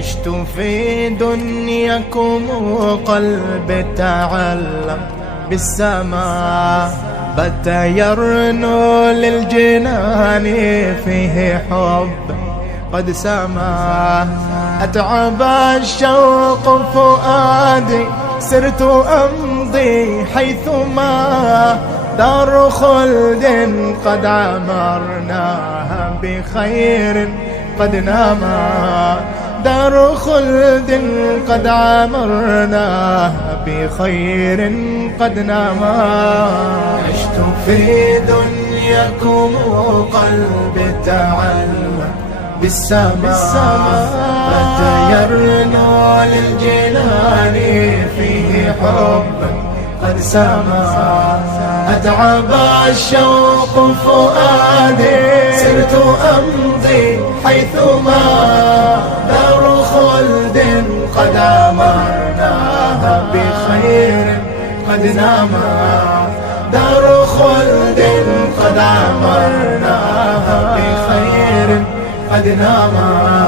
عشت في دنياكم وقلبي تعلق بالسماء، بت يرنو للجنان فيه حب قد سما. أتعب الشوق فؤادي سرت أمضي حيثما، دار خلد قد عمرناها بخير قد ناما، دار خلد قد عمرناها بخير قد ناما. عشت في دنياكم وقلبي تعلق بالسماء، فتيرنو للجنان فيه حب قد سما. أتعب الشوق فؤادي سرت أمضي حيثما، دار خلد قد عمرناها بخير قد ناما، دار خلد قد عمرناها بخير قد ناما.